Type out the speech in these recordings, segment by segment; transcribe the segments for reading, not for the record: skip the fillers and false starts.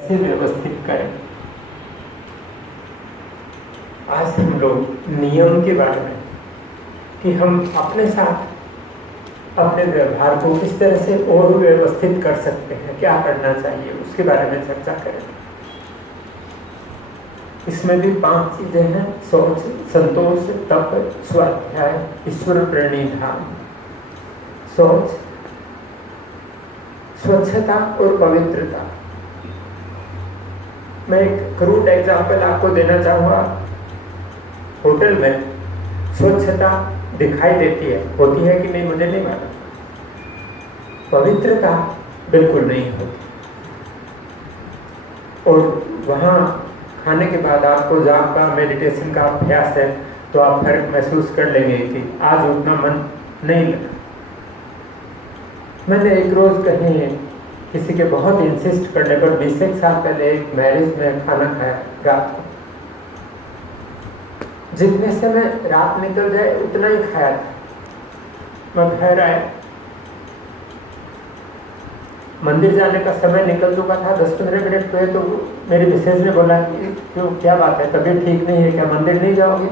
कैसे व्यवस्थित करें। आज हम लोग नियम के बारे में कि हम अपने साथ अपने व्यवहार को किस तरह से और व्यवस्थित कर सकते हैं, क्या करना चाहिए, उसके बारे में चर्चा करें। इसमें भी 5 चीजें हैं: शौच, संतोष, तप, स्वाध्याय, ईश्वर प्रणिधान। शौच, स्वच्छता और पवित्रता। मैं एक क्रूड एग्जाम्पल आपको देना चाहूँगा। होटल में स्वच्छता दिखाई देती है, होती है कि नहीं मुझे नहीं मालूम। पवित्रता बिल्कुल नहीं होती। और वहाँ खाने के बाद आपको जाप का, मेडिटेशन का अभ्यास है तो आप फर्क महसूस कर लेंगे कि आज उतना मन नहीं लगा। मैंने एक रोज कहीं किसी के बहुत इंसिस्ट करने पर 20 साल पहले एक मैरिज में खाना खाया रात को। जितने से मैं रात निकल जाए उतना ही खाया था। मैं घर आया, मंदिर जाने का समय निकल चुका था, 10-15 मिनट हुए तो मेरी मिसेज ने बोला कि क्यों, क्या बात है, तबीयत ठीक नहीं है क्या, मंदिर नहीं जाओगे?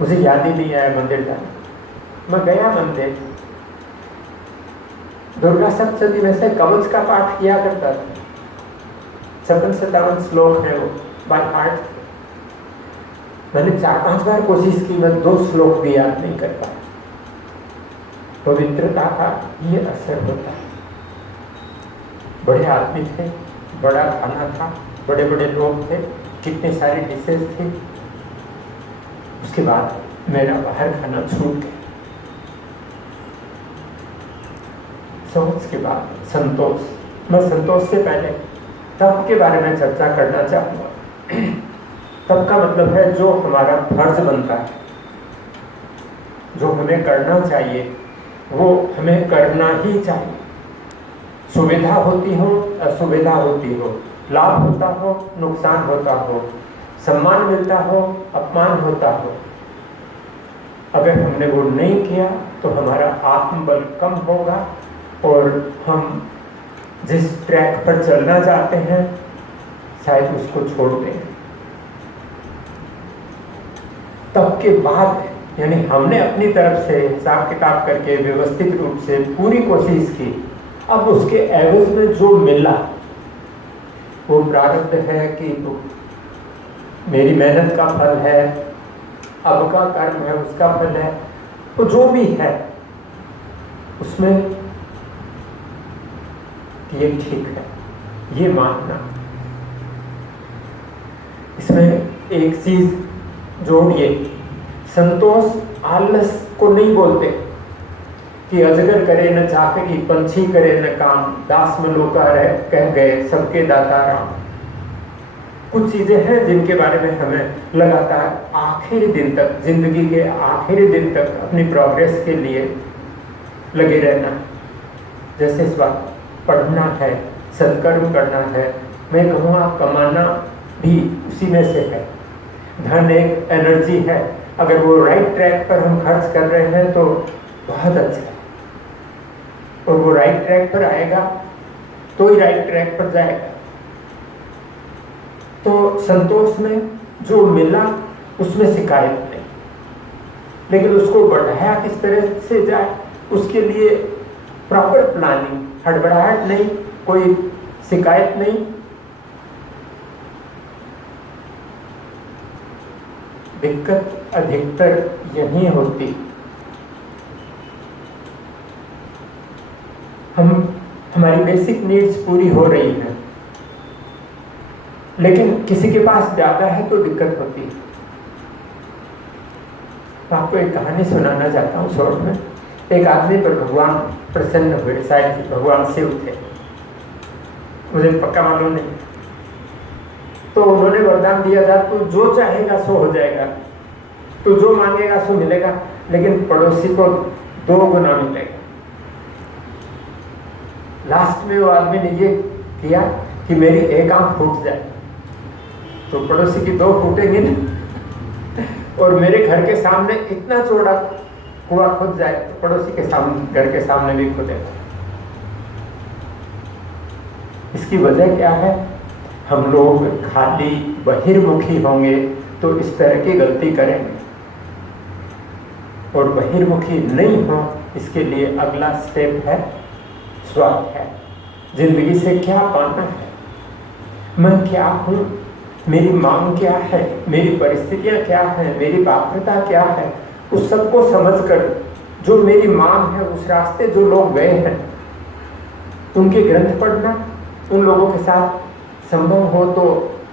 मुझे याद ही नहीं आया मंदिर जाना। मैं गया मंदिर, दुर्गा सप्तशती में से कवच का पाठ किया करता था। 57 श्लोक है वो बाय हार्ट। मैंने 4-5 बार कोशिश की, मैं 2 श्लोक भी याद नहीं कर पाया। पवित्रता का ये असर होता है। बड़े आदमी थे, बड़ा खाना था, बड़े बड़े लोग थे, कितने सारी डिशेज थी। उसके बाद मेरा बाहर खाना छूट गया। शौच के बाद संतोष। मैं संतोष से पहले तप के बारे में चर्चा करना चाहूँगा। तप का मतलब है जो हमारा फर्ज बनता है, जो हमें करना चाहिए वो हमें करना ही चाहिए। सुविधा होती हो, असुविधा होती हो, लाभ होता हो, नुकसान होता हो, सम्मान मिलता हो, अपमान होता हो, अगर हमने वो नहीं किया तो हमारा आत्मबल कम होगा और हम जिस ट्रैक पर चलना चाहते हैं शायद उसको छोड़ दें। तब के बाद यानी हमने अपनी तरफ से हिसाब किताब करके व्यवस्थित रूप से पूरी कोशिश की, अब उसके एवज में जो मिला वो प्रारब्ध है कि तो मेरी मेहनत का फल है, अब का कर्म है, उसका फल है, तो जो भी है उसमें ये ठीक है, ये मानना। इसमें एक चीज जोड़िए, संतोष आलस को नहीं बोलते कि अजगर करे न चाकरी, पंछी करे न काम, दास में लोका रह कह गए सबके दाता राम। कुछ चीजें हैं जिनके बारे में हमें लगातार आखिरी दिन तक, जिंदगी के आखिरी दिन तक अपनी प्रोग्रेस के लिए लगे रहना है। जैसे इस बात पढ़ना है, सत्कर्म करना है, मैं कहूँगा कमाना भी उसी में से है। धन एक एनर्जी है, अगर वो राइट ट्रैक पर हम खर्च कर रहे हैं तो बहुत अच्छा है, और वो राइट ट्रैक पर आएगा तो ही राइट ट्रैक पर जाएगा। तो संतोष में जो मिला उसमें शिकायत नहीं, लेकिन उसको बढ़ाया किस तरह से जाए उसके लिए प्रॉपर प्लानिंग, हड़बड़ाहट नहीं, कोई शिकायत नहीं। दिक्कत अधिकतर यही होती, हमारी बेसिक नीड्स पूरी हो रही हैं लेकिन किसी के पास ज्यादा है तो दिक्कत होती है। तो आपको एक कहानी सुनाना चाहता हूँ शॉर्ट में। एक आदमी पर भगवान प्रसन्न हुए, शायद भगवान शिव थे, मुझे पक्का मालूम नहीं। तो उन्होंने वरदान दिया था, तू जो चाहेगा सो हो जाएगा, तू जो मांगेगा सो मिलेगा, लेकिन पड़ोसी को 2 गुना मिलेगा। लास्ट में वो आदमी ने ये किया कि मेरी एक आंख फूट जाए, तो पड़ोसी की 2 फूटेंगी ना, और मेरे घर के सामने इतना चौड़ा कुआं खुद जाए तो पड़ोसी के सामने, घर के सामने भी खुदेगा। इसकी वजह क्या है हम लोग खाली बहिर्मुखी होंगे तो इस तरह की गलती करेंगे, और बहिर्मुखी नहीं हो इसके लिए अगला स्टेप है स्वाध्याय। जिंदगी से क्या पाना है, मैं क्या हूँ, मेरी मांग क्या है, मेरी परिस्थितियाँ क्या हैं, मेरी पात्रता क्या है, उस सबको समझकर जो मेरी मांग है, उस रास्ते जो लोग गए हैं उनके ग्रंथ पढ़ना, उन लोगों के साथ संभव हो तो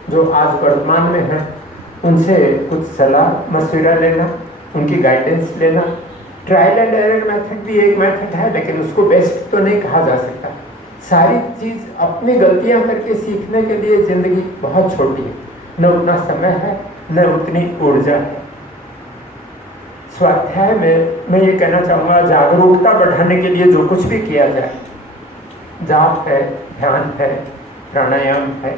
जो आज वर्तमान में है उनसे कुछ सलाह मशविरा लेना, उनकी गाइडेंस लेना। ट्रायल एंड एरर मेथड भी एक मेथड है, लेकिन उसको बेस्ट तो नहीं कहा जा सकता। सारी चीज़ अपनी गलतियां करके सीखने के लिए ज़िंदगी बहुत छोटी है, न उतना समय है न उतनी ऊर्जा है। स्वाध्याय में मैं ये कहना चाहूँगा, जागरूकता बढ़ाने के लिए जो कुछ भी किया जाए, जाप है, ध्यान है, प्राणायाम है,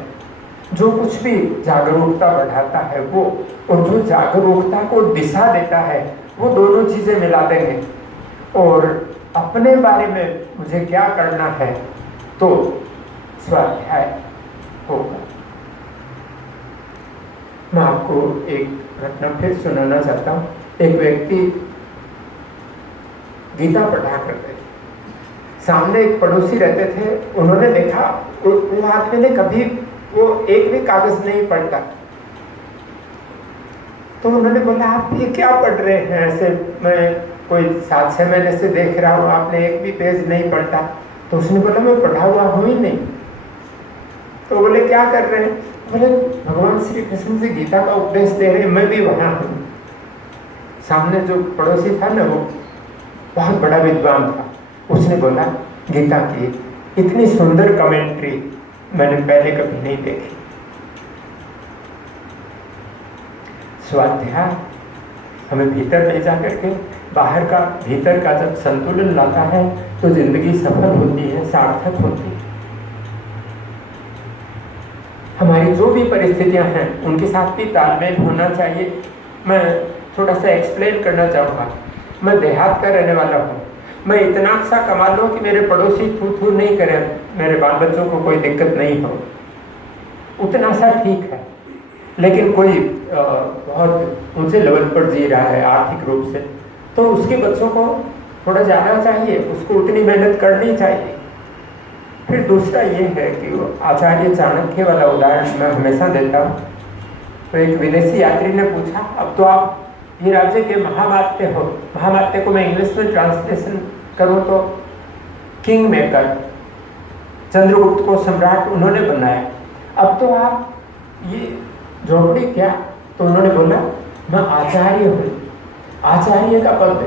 जो कुछ भी जागरूकता बढ़ाता है वो, और जो जागरूकता को दिशा देता है वो दोनों चीज़ें मिला देंगे। और अपने बारे में मुझे क्या करना है तो स्वाध्याय होगा। मैं आपको एक घटना फिर सुनाना चाहता हूँ। एक व्यक्ति गीता पढ़ा करते थे, सामने एक पड़ोसी रहते थे, उन्होंने देखा वो आदमी ने कभी वो एक भी कागज नहीं पढ़ता, तो उन्होंने बोला आप ये क्या पढ़ रहे हैं, ऐसे मैं कोई 7-6 महीने से देख रहा हूँ आपने एक भी पेज नहीं पढ़ता। तो उसने बोला मैं पढ़ा हुआ हूँ ही नहीं। तो बोले क्या कर रहे हैं, बोले भगवान श्री कृष्ण जी गीता का उपदेश दे रहे हैं, मैं भी वहाँ हूँ। सामने जो पड़ोसी था ना वो बहुत बड़ा विद्वान था, उसने बोला गीता की इतनी सुंदर कमेंट्री मैंने पहले कभी नहीं देखी। स्वाध्याय हमें भीतर ले जाकर के बाहर का भीतर का जब संतुलन लाता है तो जिंदगी सफल होती है, सार्थक होती है। हमारी जो भी परिस्थितियां हैं उनके साथ भी तालमेल होना चाहिए। मैं थोड़ा सा एक्सप्लेन करना चाहूँगा। मैं देहात का रहने वाला हूँ, मैं इतना सा कमा लूँ कि मेरे पड़ोसी थू थू नहीं करें, मेरे बाल बच्चों को कोई दिक्कत नहीं हो, उतना सा ठीक है। लेकिन कोई बहुत ऊंचे लेवल पर जी रहा है आर्थिक रूप से, तो उसके बच्चों को थोड़ा ज़्यादा चाहिए, उसको उतनी मेहनत करनी चाहिए। फिर दूसरा ये है कि आचार्य चाणक्य वाला उदाहरण मैं हमेशा देता हूँ। तो एक विदेशी यात्री ने पूछा, अब तो आप ये राज्य के महामात्य हो, महामात्य को मैं इंग्लिश में ट्रांसलेशन करूँ तो किंग मेकर, चंद्रगुप्त को सम्राट उन्होंने बनाया, अब तो आप ये झोपड़ी क्या? तो उन्होंने बोला मैं आचार्य हूँ। आचार्य का पद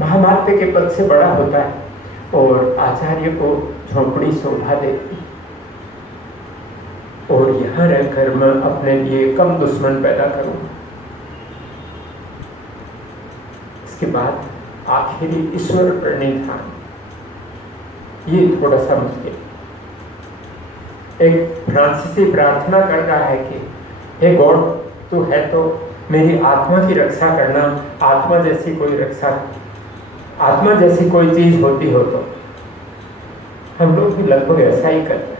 महामात्य के पद से बड़ा होता है, और आचार्य को झोपड़ी शोभा देती। और यहाँ रहकर मैं अपने लिए कम दुश्मन पैदा करूँगा। इसके बाद आखिरी ईश्वर प्रणिधान, ये थोड़ा सा मुश्किल। एक फ्रांसीसी प्रार्थना कर रहा है कि हे गॉड, तू है तो मेरी आत्मा की रक्षा करना। आत्मा जैसी कोई रक्षा, आत्मा जैसी कोई चीज होती हो तो हम लोग भी लगभग ऐसा ही करते हैं।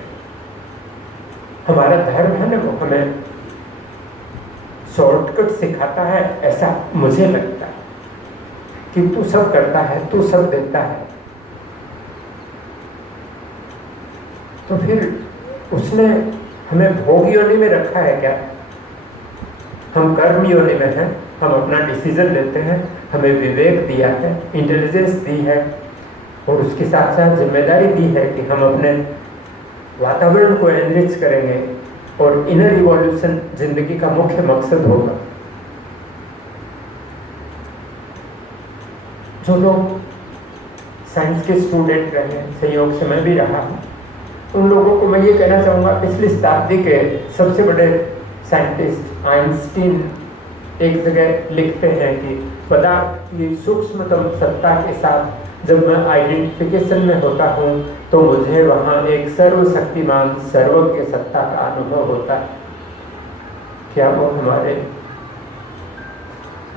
हमारा धर्म है ना, वो हमें शॉर्टकट सिखाता है, ऐसा मुझे लगता है कि तू सब करता है, तू सब देता है। तो फिर उसने हमें भोग योनि में रखा है क्या? हम कर्म योनि में हैं, हम अपना डिसीजन लेते हैं, हमें विवेक दिया है, इंटेलिजेंस दी है, और उसके साथ साथ जिम्मेदारी दी है कि हम अपने वातावरण को एनरिच करेंगे, और इनर इवोल्यूशन जिंदगी का मुख्य मकसद होगा। जो लोग साइंस के स्टूडेंट रहे, संयोग से मैं भी रहा हूँ, उन लोगों को मैं ये कहना चाहूँगा, पिछली शताब्दी के सबसे बड़े साइंटिस्ट आइंस्टीन एक जगह लिखते हैं कि पदार्थ की सूक्ष्मतम सत्ता के साथ जब मैं आइडेंटिफिकेशन में होता हूँ तो मुझे वहाँ एक सर्वशक्तिमान सर्वज्ञ सत्ता का अनुभव होता है। क्या वो हमारे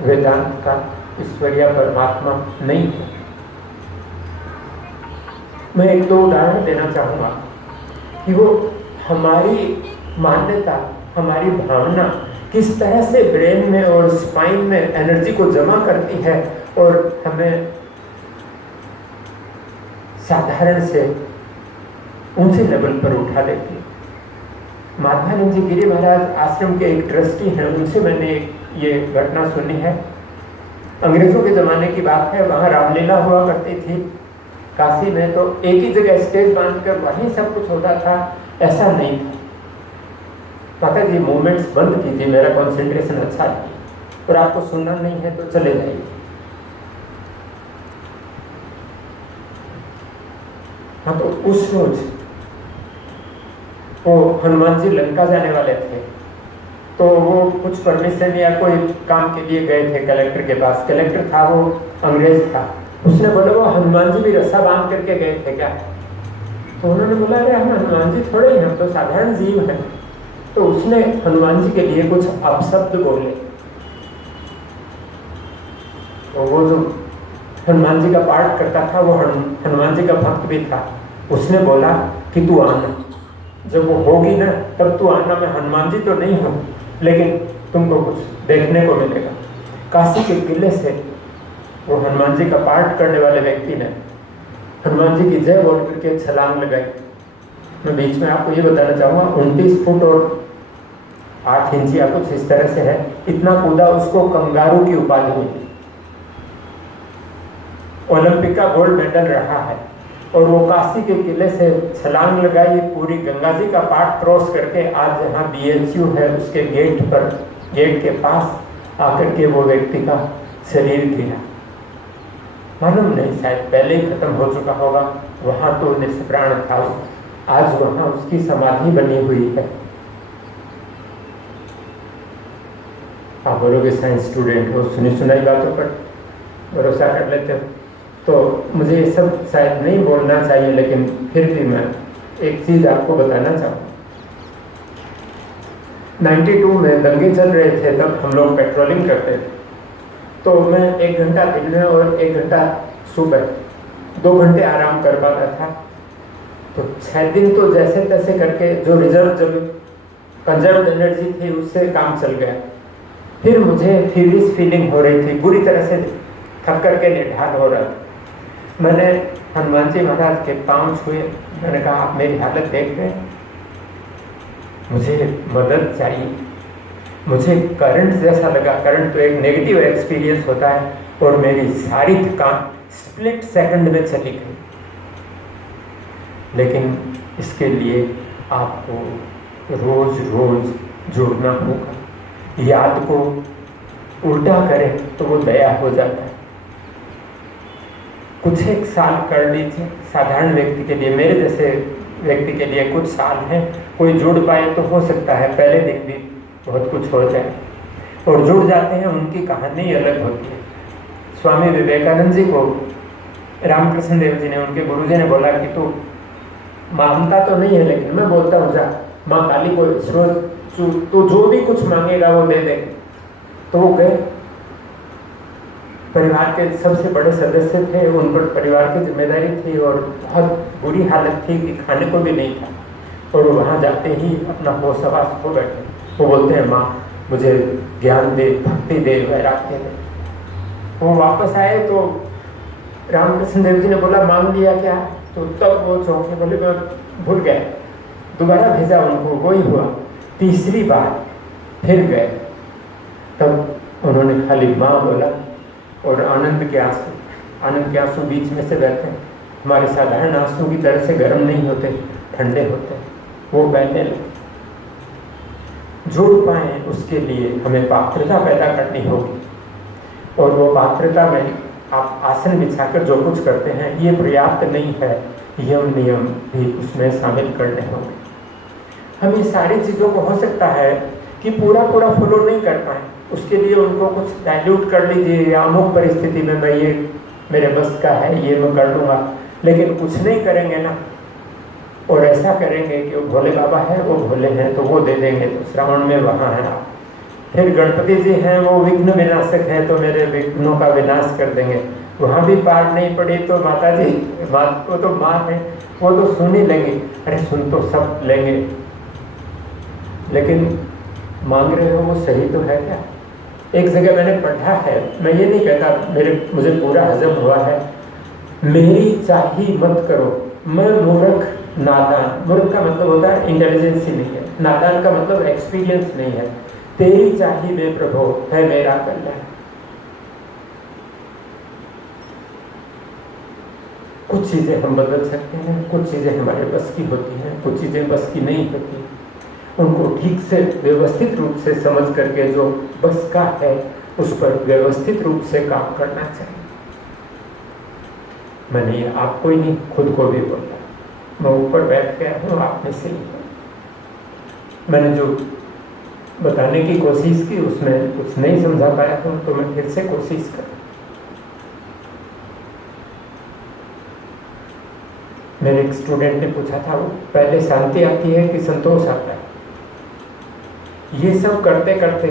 वेदांत का ईश्वरीय परमात्मा नहीं है? मैं 1-2 उदाहरण देना चाहूँगा कि वो हमारी मान्यता, हमारी भावना किस तरह से ब्रेन में और स्पाइन में एनर्जी को जमा करती है और हमें साधारण से ऊंचे लेवल पर उठा देती है। माधवानंद जी गिरी महाराज आश्रम के एक ट्रस्टी हैं, उनसे मैंने ये घटना सुनी है। अंग्रेजों के ज़माने की बात है, वहाँ रामलीला हुआ करती थी काशी में, तो एक ही जगह स्टेज बांधकर वहीं सब कुछ होता था, ऐसा नहीं था। माता जी मूवमेंट्स बंद कीजिए, मेरा कंसंट्रेशन अच्छा है, और आपको सुनना नहीं है तो चले जाइए। हाँ, तो उस रोज वो हनुमान जी लंका जाने वाले थे, तो वो कुछ परमिशन या कोई काम के लिए गए थे कलेक्टर के पास। कलेक्टर था वो अंग्रेज था, उसने बोला वो हनुमान जी भी रस्सा बांध करके गए थे क्या? तो उन्होंने बोला अरे हम हनुमान जी थोड़े ही, हम तो साधारण जीव हैं। तो उसने हनुमान जी के लिए कुछ अपशब्द बोले। तो वो जो हनुमान जी का पाठ करता था, वो हनुमान जी का भक्त भी था, उसने बोला कि तू आना, जब वो होगी ना तब तू आना, मैं हनुमान जी तो नहीं हूँ लेकिन तुमको कुछ देखने को मिलेगा। काशी के किले से वो हनुमान जी का पाठ करने वाले व्यक्ति ने हनुमान जी की जय बोल करके छलांग लगाई। मैं बीच में आपको ये बताना चाहूँगा, 29 फुट और 8 इंच या कुछ इस तरह से है, इतना कूदा, उसको कंगारू की उपाधि मिली। ओलंपिक का गोल्ड मेडल रहा है। और वो काशी के किले से छलांग लगाई, पूरी गंगा जी का पाठ क्रॉस करके आज जहाँ BHU है उसके गेट पर, गेट के पास आकर के वो व्यक्ति का शरीर गिरा। मालूम नहीं, शायद पहले ही खत्म हो चुका होगा, वहाँ तो निष्प्राण था। आज वहाँ उसकी समाधि बनी हुई है। आप बोलोगे साइंस स्टूडेंट हो, सुनी सुनाई बातों पर भरोसा कर लेते हो, तो मुझे ये सब शायद नहीं बोलना चाहिए, लेकिन फिर भी मैं एक चीज़ आपको बताना चाहूँगा। 92 में दंगे चल रहे थे, तब हम लोग पेट्रोलिंग करते थे, तो मैं 1 घंटा दिन में और 1 घंटा सुबह 2 घंटे आराम कर पाता था। तो 6 दिन तो जैसे तैसे करके जो रिजर्व जब कंजर्व एनर्जी थी उससे काम चल गया। फिर मुझे फीवरिश फीलिंग हो रही थी, बुरी तरह से थक करके निढाल हो रहा था। मैंने हनुमान जी महाराज के पांव छुए, मैंने कहा आप मेरी हालत देख रहे हैं, मुझे मदद चाहिए। मुझे करंट जैसा लगा, करंट तो एक नेगेटिव एक्सपीरियंस होता है, और मेरी सारी थकान स्प्लिट सेकंड में चली गई। लेकिन इसके लिए आपको रोज रोज जुड़ना होगा। याद को उल्टा करें तो वो दया हो जाता है। कुछ एक साल कर लीजिए, साधारण व्यक्ति के लिए, मेरे जैसे व्यक्ति के लिए कुछ साल हैं। कोई जुड़ पाए तो हो सकता है पहले दिन भी बहुत कुछ हो जाए, और जुड़ जाते हैं उनकी कहानी अलग होती है। स्वामी विवेकानंद जी को रामकृष्ण देव जी ने, उनके गुरु जी ने बोला कि तू मानता तो नहीं है लेकिन मैं बोलता हूँ, जा माँ काली को तो जो भी कुछ मांगेगा वो दे दे। तो वो गए, परिवार के सबसे बड़े सदस्य थे, उन पर परिवार की जिम्मेदारी थी, और बहुत बुरी हालत थी कि खाने को भी नहीं था। और वो वहाँ जाते ही अपना होश हवास खो बैठे। वो बोलते हैं माँ मुझे ज्ञान दे, भक्ति दे, वैराग्य दे। वो वापस आए तो रामकृष्ण देव जी ने बोला मांग लिया क्या? तो तब वो चौंके, बोले मैं भूल गए। दोबारा भेजा उनको, वही हुआ। तीसरी बार फिर गए, तब उन्होंने खाली माँ बोला, और आनंद के आंसू बीच में से बहते हैं। हमारे साधारण आंसू की तरह से गर्म नहीं होते, ठंडे होते हैं, वो बहने लगे। जुड़ पाए उसके लिए हमें पात्रता पैदा करनी होगी, और वो पात्रता में आप आसन बिछाकर जो कुछ करते हैं ये पर्याप्त नहीं है, यम नियम भी उसमें शामिल करने होंगे। हम ये सारी चीज़ों को हो सकता है कि पूरा फॉलो नहीं कर पाए, उसके लिए उनको कुछ डाइल्यूट कर लीजिए, या अमुक परिस्थिति में मैं ये मेरे बस का है, ये मैं कर लूँगा, लेकिन कुछ नहीं करेंगे ना, और ऐसा करेंगे कि वो भोले बाबा है, वो भोले हैं तो वो दे देंगे, तो श्रावण में वहाँ है आप। फिर गणपति जी हैं, वो विघ्न विनाशक है, तो मेरे विघ्नों का विनाश कर देंगे। वहाँ भी पार नहीं पड़ी तो माता जी, वो तो माँ है, वो तो सुन ही लेंगे। अरे सुन तो सब लेंगे, लेकिन मांग रहे हो वो सही तो है क्या? एक जगह मैंने पढ़ा है, मैं ये नहीं कहता मुझे पूरा हजम हुआ है, मेरी चाही मत करो, मैं मूर्ख नादान, मूर्ख का मतलब होता है इंटेलिजेंस ही नहीं है, नादान का मतलब एक्सपीरियंस नहीं है, तेरी चाही में प्रभु है मेरा कल्याण। कुछ चीज़ें हम बदल सकते हैं, कुछ चीज़ें हमारे बस की होती हैं, कुछ चीज़ें बस की नहीं होती। उनको ठीक से व्यवस्थित रूप से समझ करके जो बस का है उस पर व्यवस्थित रूप से काम करना चाहिए। मैंने ये आपको ही नहीं, खुद को भी बोला, मैं ऊपर बैठ गया हूँ, आप में से ही हूँ। मैंने जो बताने की कोशिश की उसमें कुछ नहीं समझा पाया हूँ तो मैं फिर से कोशिश करूँ। मेरे एक स्टूडेंट ने पूछा था, वो पहले शांति आती है कि संतोष आता है? ये सब करते करते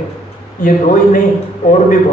ये दो ही नहीं और भी